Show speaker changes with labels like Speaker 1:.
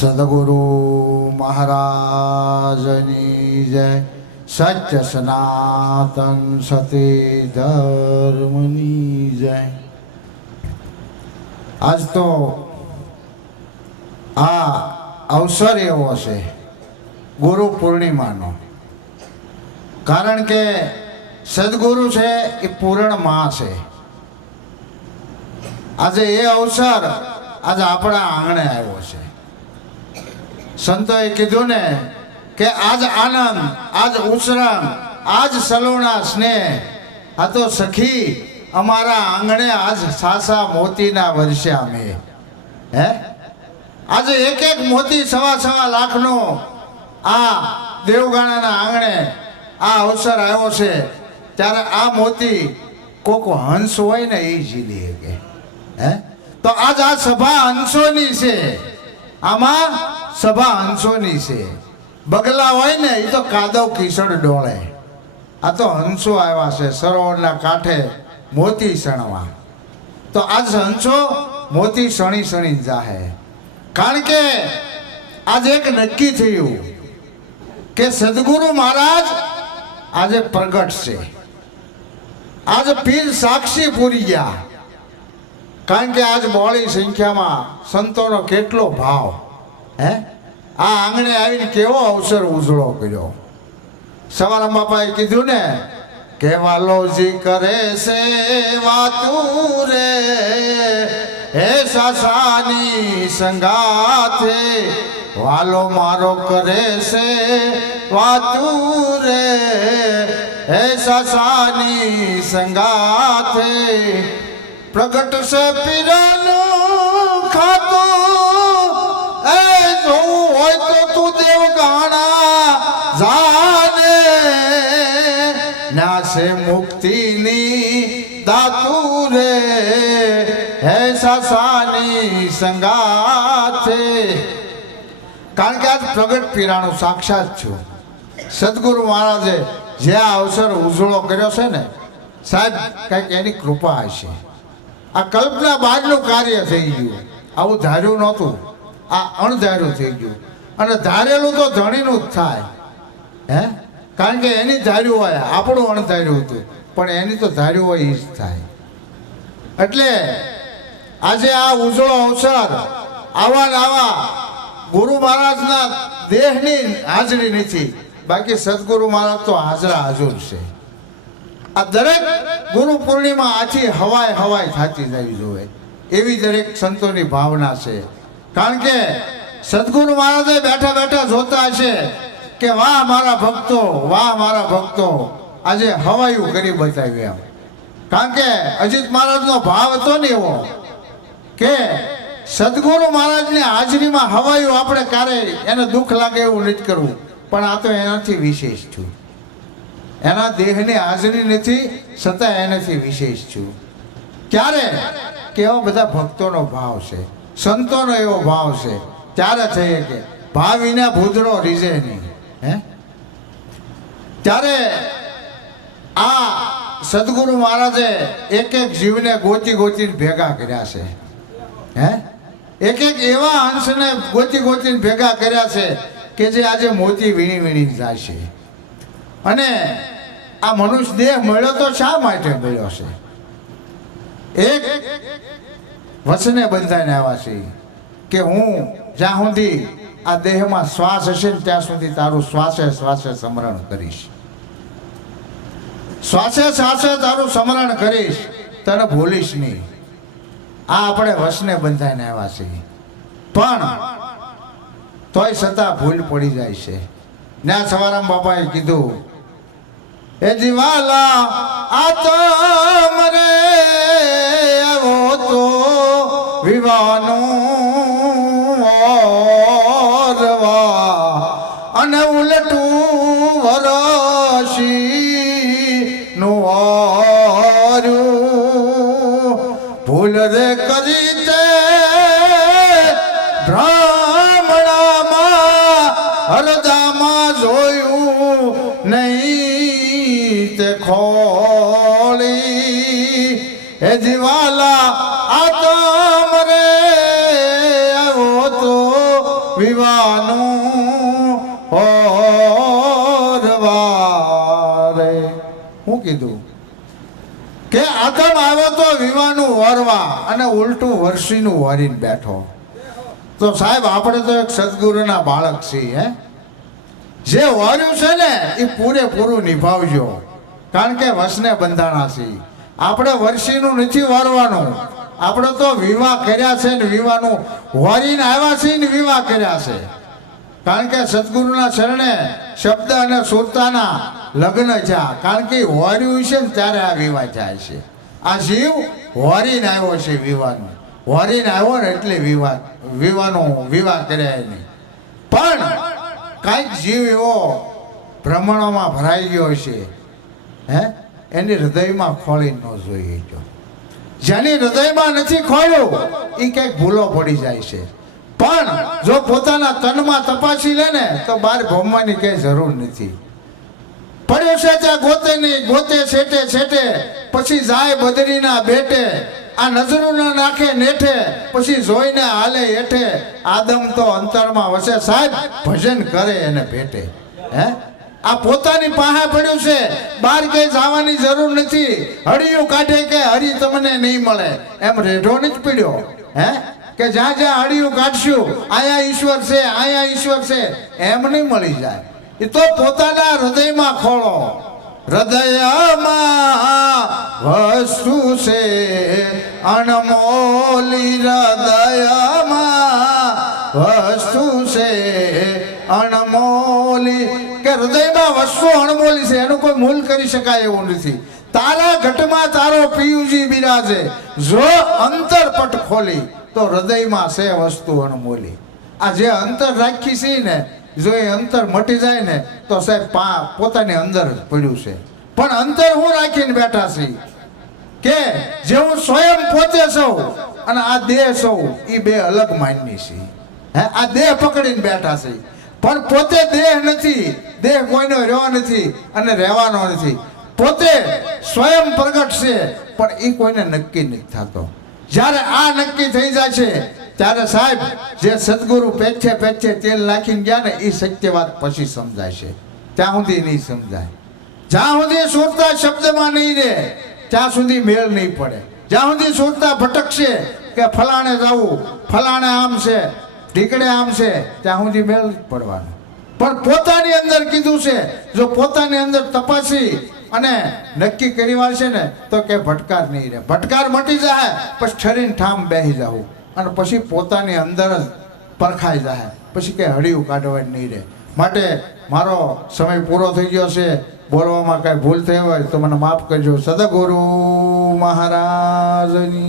Speaker 1: સદગુરુ મહારાજની જય. સત્ય સનાતન સતી ધર્મની જય. આજ તો આ અવસર એવો છે ગુરુ પૂર્ણિમાનો. કારણ કે સદગુરુ છે એ પૂરણમાં છે. આજે એ અવસર આજે આપણા આંગણે આવ્યો છે. સંતોએ કીધું ને કે આજ આનંદ, આજ ઉછરણ આજ સલોણા, સ્નેહ. આ તો સખી અમારા આંગણે આજ સાસા મોતીના વર્ષ્યા અમે. હે? આજે એક એક મોતી સવા સવા લાખનો આ દેવગાણાના આંગણે આ અવસર આવ્યો છે. ત્યારે આ મોતી કોક હંસ હોય ને એ ઝીલી શકે હે? તો આજ આ સભા હંસોની છે. આમાં સભા હંસોની છે. બગલા હોય ને એ તો કાદવ કિશોર ડોળે. આ તો હંસો આવ્યા છે, સરોવરના કાંઠે મોતી સણવા તો આજ હંસો મોતી સણી સણી જાહે. કારણ કે આજે એક નક્કી થયું કે સદગુરુ મહારાજ આજે પ્રગટ છે. આજ પીર સાક્ષી પૂરી ગયા. કારણ કે આજ બહોળી સંખ્યામાં સંતોનો કેટલો ભાવ? હે? આ આંગણે આવીને કેવો અવસર ઉજળો કર્યો? સવારામ બાપાએ કીધું ને, કે વાલોજી કરે છે વાતું રે? હે સાસાની સંગાથે વાલો મારો કરે છે વાતું રે? હે સાસાની સંગાથે પ્રગટ છે પીરાનો ખાતો. એ જોવું હોય તો તું દેવ ગાણા જાને. નાશે મુક્તિની દાતુ રે. હે સાસાની સંગાથે. કારણ કે આજ પ્રગટ પીરાણું સાક્ષાત છું. સદગુરુ મહારાજે જે આ અવસર ઉજળો કર્યો છે ને, સાહેબ, કંઈક એની કૃપા હશે. આ કલ્પના બહારનું કાર્ય થઈ ગયું. આવું ધાર્યું નહોતું. આ અણધાર્યું થઈ ગયું. અને ધારેલું તો ધણીનું જ થાય. હે? કારણ કે એની ધાર્યું હોય, આપણું અણધાર્યું હતું. પણ એની તો ધાર્યું હોય એ જ થાય. એટલે આજે આ ઉજળો અવસર, આવા આવા ગુરુ મહારાજના દેહની હાજરી નથી. બાકી સદગુરુ મહારાજ તો હાજરા હાજર છે. આ દરેક ગુરુ પૂર્ણિમા આથી હવાય હવાય થતી જવી જોઈએ. એવી દરેક સંતોની ભાવના છે. કારણ કે સદગુરુ મહારાજે બેઠા બેઠા જોતા છે કે વાહ મારા ભક્તો, વાહ મારા ભક્તો, આજે હવાયું કરી બતાવ્યું એમ કારણ કે અજીત મહારાજનો ભાવ હતો ને એવો કે સદગુરુ મહારાજની હાજરીમાં હવાયું આપણે ક્યારે એને દુઃખ લાગે એવું નથી કરવું. પણ આ તો એનાથી વિશેષ છું એના દેહની હાજરી નથી, છતાં એનાથી વિશેષ છું. ક્યારે? કે બધા ભક્તોનો ભાવ છે, સંતોનો એવો ભાવ છે. ત્યારે થઈએ કે ભાવ વિના ભૂતળો રીઝે નહીં, હે? ત્યારે આ સદગુરુ મહારાજે એક એક જીવને ગોતી ગોતીને ભેગા કર્યા છે, હે? એક એક એવા અંશને ગોતી ગોતીને ભેગા કર્યા છે કે જે આજે મોતી વીણી વીણી જાય છે. અને આ મનુષ્ય દેહ મળ્યો તો શા માટે મળ્યો છે? એક વચને બંધાઈને આવ્યા છે કે હું જ્યાં સુધી આ દેહમાં શ્વાસ હશે ત્યાં સુધી તારું શ્વાસે શ્વાસે સ્મરણ કરીશ. શ્વાસે શ્વાસે તારું સ્મરણ કરીશ, તને ભૂલીશ નહીં. આ આપણે વશને બંધાઈને આવ્યા છીએ પણ તોય છતાં ભૂલ પડી જાય છે. ત્યાં સવારામ બાપાએ કીધું એ જીવાલા આ તો મરે એવો તો વિવાનું ઓરવા. અને ઉલટું વરસી નું ભૂલ રે કરી ખોળી હે જીવાલા, આ તો મરે આવ્યો તો વિવાનું રે હું કીધું કે આતમ આવ્યો તો વિવાનું વરવા અને ઉલટું વર્ષીનું વરીને બેઠો. તો સાહેબ, આપણે તો એક સદગુરુના બાળક છીએ, હે? જે વર્યું છે ને, એ પૂરેપૂરું નિભાવજો. કારણ કે વસને બંધાણા છે. આપણે વર્ષીનું નથી વારવાનું. આપણે તો વિવાહ કર્યા છે ને વિવાહનું વરીને આવ્યા છે ને વિવાહ કર્યા છે. કારણ કે સદગુરુના શરણે શબ્દ અને સુરતાના લગ્ન થયા. કારણ કે વર્યું છે ને ત્યારે આ વિવાહ થાય છે. આ જીવ વરીને આવ્યો છે વિવાહનું. વરીને આવ્યો ને એટલે વિવાહ, વિવાહનો વિવાહ કર્યા નહીં પણ કાંઈક જીવ એવો ભ્રમણોમાં ભરાઈ ગયો છે. હે? એની હૃદયમાં ખોળી ન જોઈએ જો જેની હૃદયમાં નથી ખોળ્યું એ કંઈક ભૂલો પડી જાય છે. પણ જો પોતાના તનમાં તપાસી લે ને, તો બહાર ભમવાની કઈ જરૂર નથી. પડ્યો છે ત્યાં ગોતે નહીં, ગોતે છેટે છેટે પછી જાય બદરીના બેટે, આ નજરો ના નાખે નેઠે, પછી જોઈને હાલે હેઠે. આદમ તો અંતરમાં વસે, સાહેબ, ભજન કરે એને ભેટે. હે? આ પોતાની પાસે પડ્યું છે. બહાર ક્યાંય જવાની જરૂર નથી. હળિયું કાઢે કે હરી તમને નહીં મળે. એમ રેઢો જ પીડ્યો. હે? કે જ્યાં જ્યાં હળિયું કાઢશું, આયા ઈશ્વર છે, આયા ઈશ્વર છે, એમ નહીં મળી જાય. એ તો પોતાના હૃદયમાં ખોળો. હૃદયમાં વસ્તુ છે, અણમોલી હૃદયમાં વસ્તુ છે અણમોલી કે હૃદયમાં વસ્તુ અણમોલી છે, એનું કોઈ મૂલ કરી શકાય એવું નથી. તારા ઘટમાં તારો પિયુજી બિરાજે. જો અંતરપટ ખોલી, તો હૃદયમાં છે વસ્તુ અણમોલી. આ જે અંતર રાખી છે ને, જો એ અંતર મટી જાય ને, તો સાહેબ પા, પોતાની અંદર જ પડ્યું છે. પણ અંતર હું રાખીને બેઠા છી? કે જે હું સ્વયં પોતે સૌ અને આ દેહ સૌ એ બે અલગ માનની છે. હે, આ દેહ પકડીને બેઠા છે. પણ પોતે દેહ નથી. દેહ કોઈનો રહ્યો નથી અને રહેવાનો નથી. પોતે સ્વયં પ્રગટ છે, પણ એ કોઈને નક્કી નથી થતો. જ્યારે આ નક્કી થઈ જાય છે, ત્યારે સાહેબ, જે સદગુરુ પેચે પેચે તેલ નાખીને ગયા ને એ સત્ય વાત પછી સમજાય છે. ત્યાં સુધી નહીં સમજાય. જ્યાં સુધી સુરતા શબ્દમાં નહીં રહે, ત્યાં સુધી મેળ નહીં પડે. જ્યાં સુધી સુરતા ભટકશે કે ફલાણે જવું, ફલાણે આમ છે ઢીકડે આમ છે, ત્યાં સુધી બેલ પડવાનું. પણ પોતાની અંદર કીધું છે, જો પોતાની અંદર તપાસી અને નક્કી કરી વાળશે ને, તો કે ભટકાર નહીં રહે. ભટકાર મટી જાય પછી ઠરીને ઠામ બેસી જવું અને પછી પોતાની અંદર જ પરખાઈ જાય પછી કે હળિયું કાઢવાની નહીં રહે. માટે મારો સમય પૂરો થઈ ગયો છે. બોલવામાં કાંઈ ભૂલ થઈ હોય તો મને માફ કરજો. સદગુરુ મહારાજની.